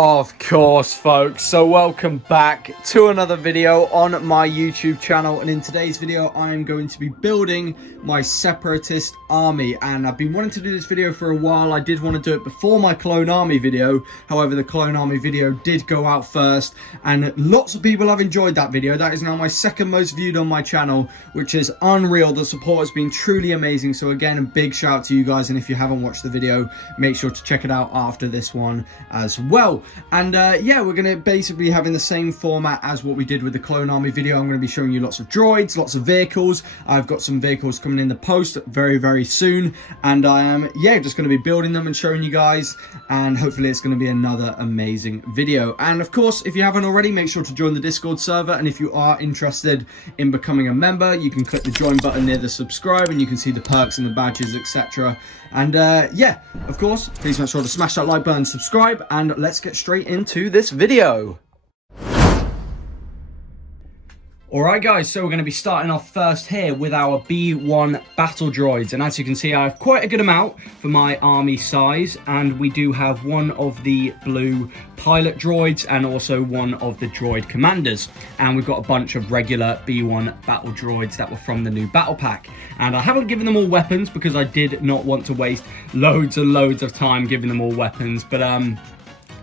Of course, folks. So welcome back to another video on my YouTube channel, and in today's video I am going to be building my Separatist army, and I've been wanting to do this video for a while. I did want to do it before my clone army video, however the clone army video did go out first and lots of people have enjoyed that video. That is now my second most viewed on my channel, which is unreal. The support has been truly amazing, so again a big shout out to you guys, and if you haven't watched the video, make sure to check it out after this one as well. And yeah, we're going to basically be having the same format as what we did with the clone army video. I'm going to be showing you lots of droids, lots of vehicles. I've got some vehicles coming in the post very soon, and I am just going to be building them and showing you guys, and hopefully it's going to be another amazing video. And of course, if you haven't already, make sure to join the Discord server, and if you are interested in becoming a member, you can click the join button near the subscribe and you can see the perks and the badges, etc. And yeah, of course, please make sure to smash that like button, subscribe, and let's get straight into this video. Alright guys, so we're going to be starting off first here with our B1 battle droids, and as you can see I have quite a good amount for my army size, and we do have one of the blue pilot droids and also one of the droid commanders, and we've got a bunch of regular B1 battle droids that were from the new battle pack. And I haven't given them all weapons because I did not want to waste loads and loads of time giving them all weapons, but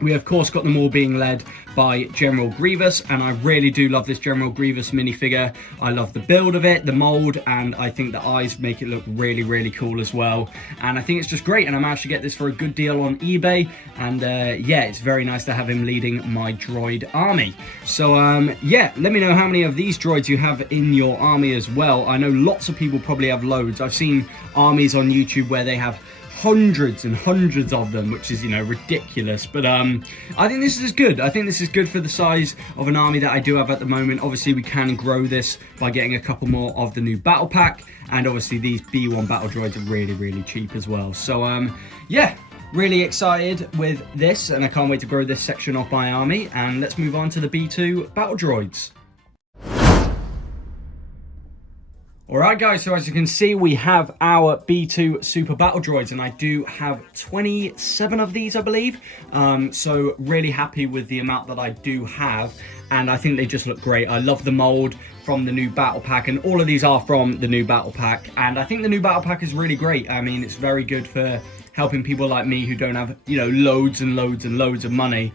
we of course got them all being led by General Grievous, and I really do love this General Grievous minifigure. I love the build of it, the mold, and I think the eyes make it look really cool as well. And I think it's just great, and I managed to get this for a good deal on eBay, and yeah, it's very nice to have him leading my droid army. So yeah, let me know how many of these droids you have in your army as well. I know lots of people probably have loads. I've seen armies on YouTube where they have hundreds and hundreds of them, which is, you know, ridiculous, but I think this is good. I think this is good for the size of an army that I do have at the moment. Obviously we can grow this by getting a couple more of the new battle pack, and obviously these B1 battle droids are really cheap as well. So yeah, really excited with this, and I can't wait to grow this section of my army. And let's move on to the B2 battle droids. Alright guys, so as you can see we have our B2 Super Battle Droids, and I do have 27 of these I believe, so really happy with the amount that I do have, and I think they just look great. I love the mold from the new battle pack, and all of these are from the new battle pack, and I think the new battle pack is really great. I mean, it's very good for helping people like me who don't have, you know, loads of money,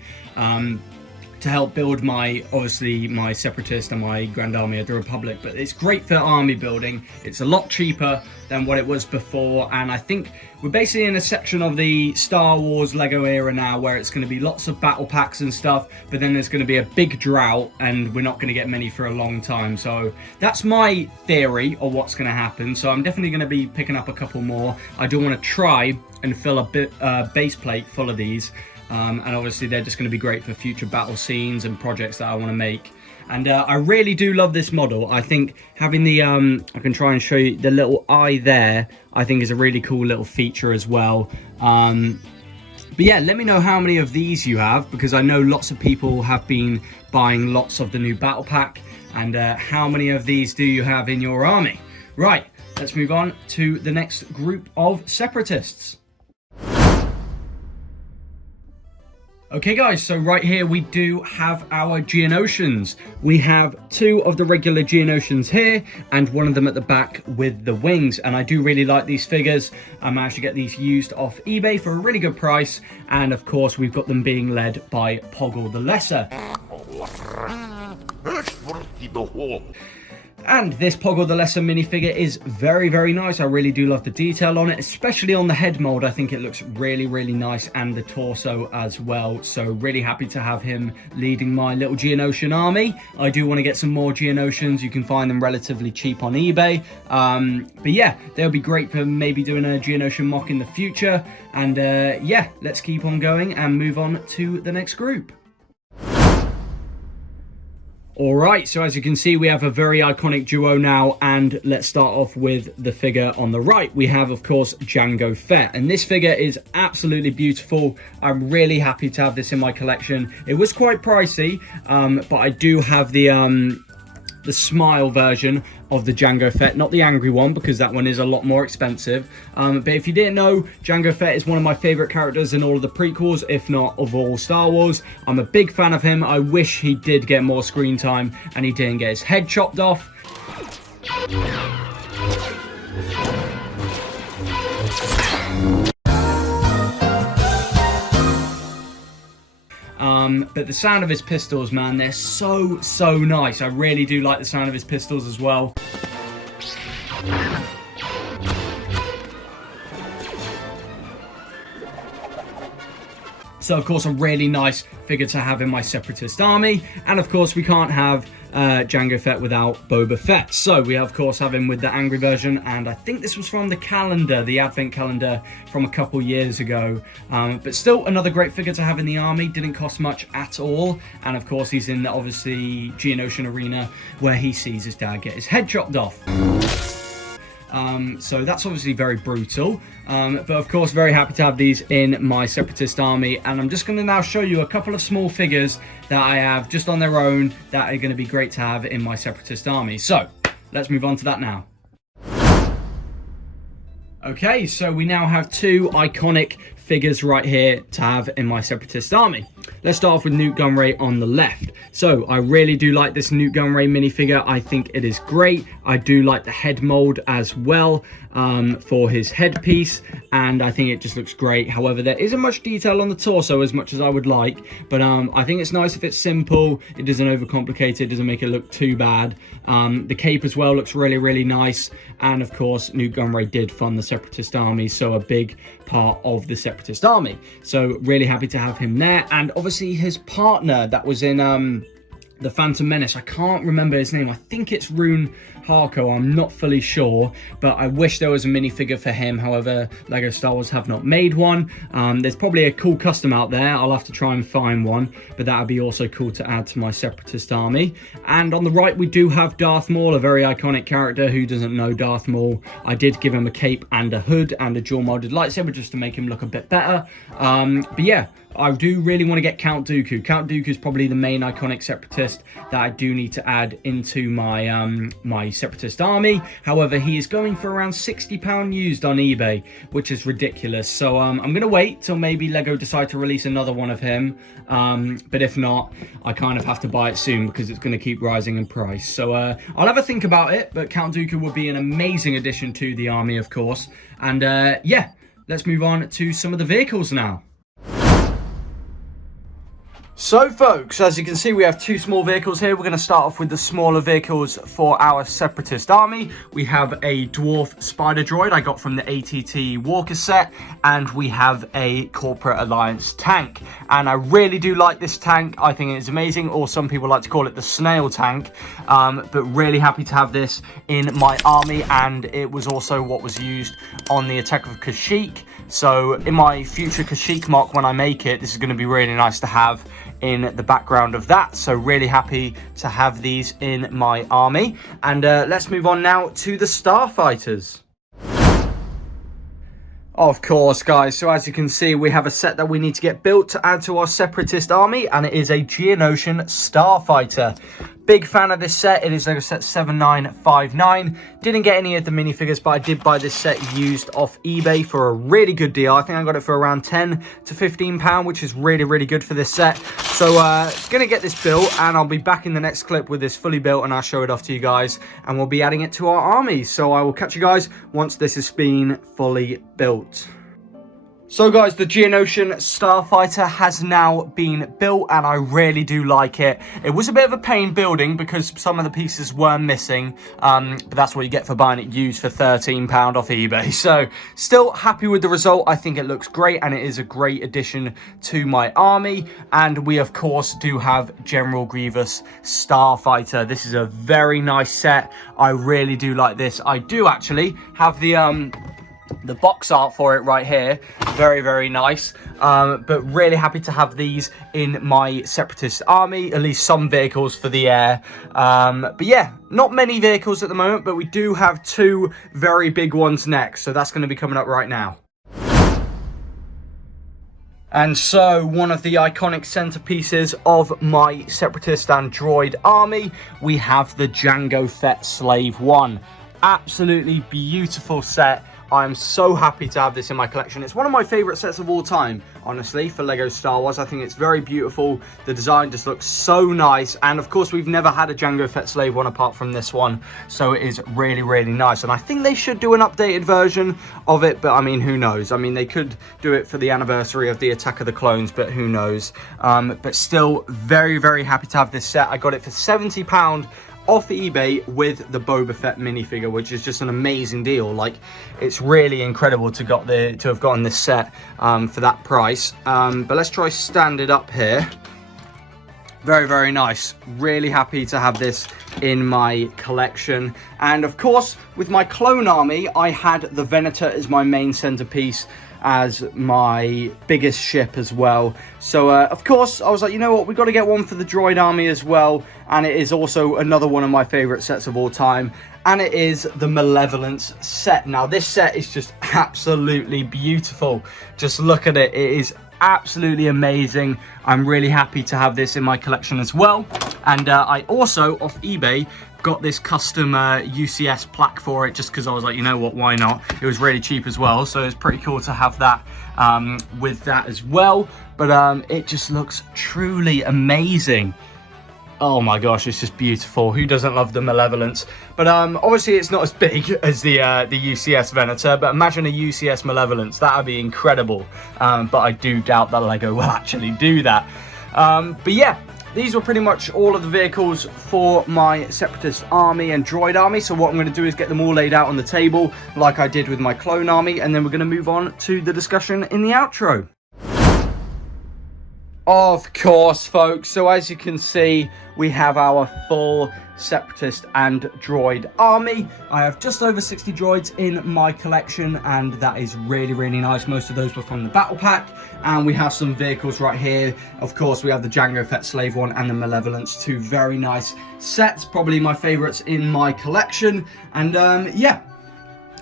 to help build obviously my Separatist and my Grand Army of the Republic. But it's great for army building. It's a lot cheaper than what it was before, and I think we're basically in a section of the Star Wars Lego era now where it's going to be lots of battle packs and stuff, but then there's going to be a big drought and we're not going to get many for a long time. So that's my theory of what's going to happen. So I'm definitely going to be picking up a couple more. I do want to try and fill a base plate full of these. And obviously they're just going to be great for future battle scenes and projects that I want to make. And I really do love this model. I think having the, I can try and show you the little eye there, I think is a really cool little feature as well. But yeah, let me know how many of these you have, because I know lots of people have been buying lots of the new battle pack. And how many of these do you have in your army? Right, let's move on to the next group of Separatists. Okay guys, so right here we do have our Geonosians. We have two of the regular Geonosians here and one of them at the back with the wings, and I do really like these figures. I managed to get these used off eBay for a really good price, and of course we've got them being led by Poggle the Lesser. And this Poggle the Lesser minifigure is very nice. I really do love the detail on it, especially on the head mold. I think it looks really nice, and the torso as well. So really happy to have him leading my little Geonosian army. I do want to get some more Geonosians. You can find them relatively cheap on eBay. But yeah, they'll be great for maybe doing a Geonosian mock in the future. And yeah, let's keep on going and move on to the next group. Alright, so as you can see we have a very iconic duo now, and let's start off with the figure on the right. We have of course Jango Fett, and this figure is absolutely beautiful. I'm really happy to have this in my collection. It was quite pricey, but I do have the smile version of the Jango Fett, not the angry one, because that one is a lot more expensive. But if you didn't know, Jango Fett is one of my favorite characters in all of the prequels, if not of all Star Wars. I'm a big fan of him. I wish he did get more screen time and he didn't get his head chopped off. But the sound of his pistols, man, they're so nice. I really do like the sound of his pistols as well. So, of course, a really nice figure to have in my Separatist army. And, of course, we can't have Jango Fett without Boba Fett. So, we, of course, have him with the angry version. And I think this was from the calendar, the Advent calendar from a couple years ago. But still, another great figure to have in the army. Didn't cost much at all. And, of course, he's in, obviously, Geonosian Arena, where he sees his dad get his head chopped off. So that's obviously very brutal, but of course very happy to have these in my Separatist army. And I'm just going to now show you a couple of small figures that I have just on their own that are going to be great to have in my Separatist army. So let's move on to that now. Okay, so we now have two iconic figures right here to have in my Separatist army. Let's start off with Nute Gunray on the left. So I really do like this Nute Gunray minifigure. I think it is great. I do like the head mold as well for his headpiece, and I think it just looks great. However, there isn't much detail on the torso as much as I would like, but I think it's nice if it's simple. It doesn't overcomplicate it, doesn't make it look too bad. The cape as well looks really nice, and of course Nute Gunray did fund the Separatist army, so a big part of the Separatist army. So really happy to have him there. And obviously his partner that was in the Phantom Menace, I can't remember his name. I think it's Rune Harko, I'm not fully sure, but I wish there was a minifigure for him. However, Lego Star Wars have not made one. There's probably a cool custom out there. I'll have to try and find one, but that would be also cool to add to my Separatist army. And on the right, we do have Darth Maul, a very iconic character. Who doesn't know Darth Maul? I did give him a cape and a hood and a dual molded lightsaber just to make him look a bit better. But yeah, I do really want to get Count Dooku. Count Dooku is probably the main iconic Separatist that I do need to add into my my Separatist army. However, he is going for around £60 used on eBay, which is ridiculous. So I'm going to wait till maybe Lego decide to release another one of him. But if not, I kind of have to buy it soon because it's going to keep rising in price. So I'll have a think about it, but Count Dooku would be an amazing addition to the army, of course. And yeah, let's move on to some of the vehicles now. So folks, as you can see, we have two small vehicles here. We're going to start off with the smaller vehicles for our Separatist army. We have a dwarf spider droid I got from the ATT Walker set, and we have a Corporate Alliance tank. And I really do like this tank. I think it's amazing, or some people like to call it the snail tank. But really happy to have this in my army, and it was also what was used on the Attack of Kashyyyk. So in my future Kashyyyk mock, when I make it, this is going to be really nice to have in the background of that. So really happy to have these in my army. And let's move on now to the Starfighters. Of course, guys, so as you can see, we have a set that we need to get built to add to our Separatist army, and it is a Geonosian Starfighter. Big fan of this set. It is Lego set 7959. Didn't get any of the minifigures, but I did buy this set used off eBay for a really good deal. I think I got it for around £10 to £15, which is really good for this set. So gonna get this built, and I'll be back in the next clip with this fully built, and I'll show it off to you guys, and we'll be adding it to our army. So I will catch you guys once this has been fully built. So guys, the Geonosian Starfighter has now been built, and I really do like it. It was a bit of a pain building because some of the pieces were missing, but that's what you get for buying it used for £13 off eBay. So still happy with the result. I think it looks great, and it is a great addition to my army. And we of course do have General Grievous Starfighter. This is a very nice set. I really do like this. I do actually have the box art for it right here. Very nice. But really happy to have these in my Separatist army, at least some vehicles for the air. But yeah, not many vehicles at the moment, but we do have two very big ones next, so that's going to be coming up right now. And so, one of the iconic centerpieces of my Separatist and Droid army, we have the Jango Fett Slave 1. Absolutely beautiful set. I'm so happy to have this in my collection. It's one of my favorite sets of all time, honestly, for Lego Star Wars. I think it's very beautiful. The design just looks so nice. And of course, we've never had a Jango Fett Slave 1 apart from this one. So it is really, really nice. And I think they should do an updated version of it. But I mean, who knows? I mean, they could do it for the anniversary of the Attack of the Clones, but who knows? But still, very, very happy to have this set. I got it for £70 off eBay with the Boba Fett minifigure, which is just an amazing deal. Like, it's really incredible to have gotten this set for that price. But let's try stand it up here. Very, very nice. Really happy to have this in my collection. And of course, with my clone army, I had the Venator as my main centerpiece, as my biggest ship as well. So of course I was like, you know what, we've got to get one for the droid army as well. And it is also another one of my favorite sets of all time, and it is the Malevolence set. Now this set is just absolutely beautiful. Just look at it. It is absolutely amazing. I'm really happy to have this in my collection as well. And I also, off eBay, got this custom UCS plaque for it, just because I was like, you know what, why not? It was really cheap as well, so it's pretty cool to have that with that as well. But it just looks truly amazing. Oh my gosh, it's just beautiful. Who doesn't love the Malevolence? But obviously it's not as big as the UCS Venator, but imagine a UCS Malevolence. That would be incredible. But I do doubt that Lego will actually do that. But yeah, these were pretty much all of the vehicles for my Separatist army and droid army. So what I'm going to do is get them all laid out on the table like I did with my clone army, and then we're going to move on to the discussion in the outro. Of course, folks, so as you can see, we have our full Separatist and droid army. I have just over 60 droids in my collection, and that is really, really nice. Most of those were from the battle pack, and we have some vehicles right here. Of course, we have the Jango Fett Slave 1 and the Malevolence, two very nice sets, probably my favorites in my collection. And yeah,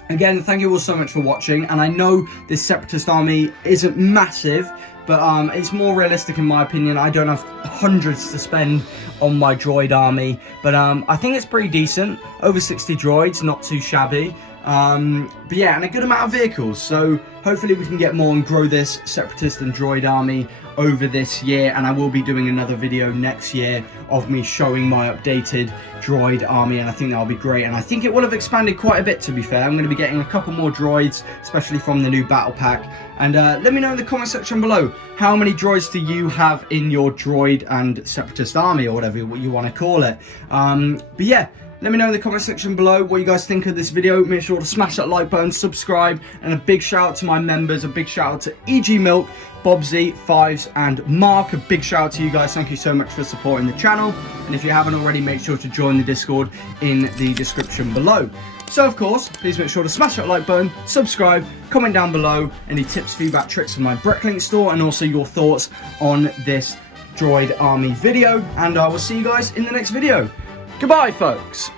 again, thank you all so much for watching. And I know this Separatist army isn't massive, but it's more realistic in my opinion. I don't have hundreds to spend on my droid army, but I think it's pretty decent. Over 60 droids, not too shabby. But yeah, and a good amount of vehicles. So hopefully we can get more and grow this Separatist and droid army over this year. And I will be doing another video next year of me showing my updated droid army, and I think that'll be great. And I think it will have expanded quite a bit, to be fair. I'm going to be getting a couple more droids, especially from the new battle pack. And let me know in the comment section below, how many droids do you have in your droid and Separatist army, or whatever you want to call it. But yeah, let me know in the comment section below what you guys think of this video. Make sure to smash that like button, subscribe, and a big shout out to my members. A big shout out to E.g Milk, Bobsie, Fives, and Mark. A big shout out to you guys. Thank you so much for supporting the channel. And if you haven't already, make sure to join the Discord in the description below. So of course, please make sure to smash that like button, subscribe, comment down below any tips, feedback, tricks from my Bricklink store, and also your thoughts on this droid army video. And I will see you guys in the next video. Goodbye, folks.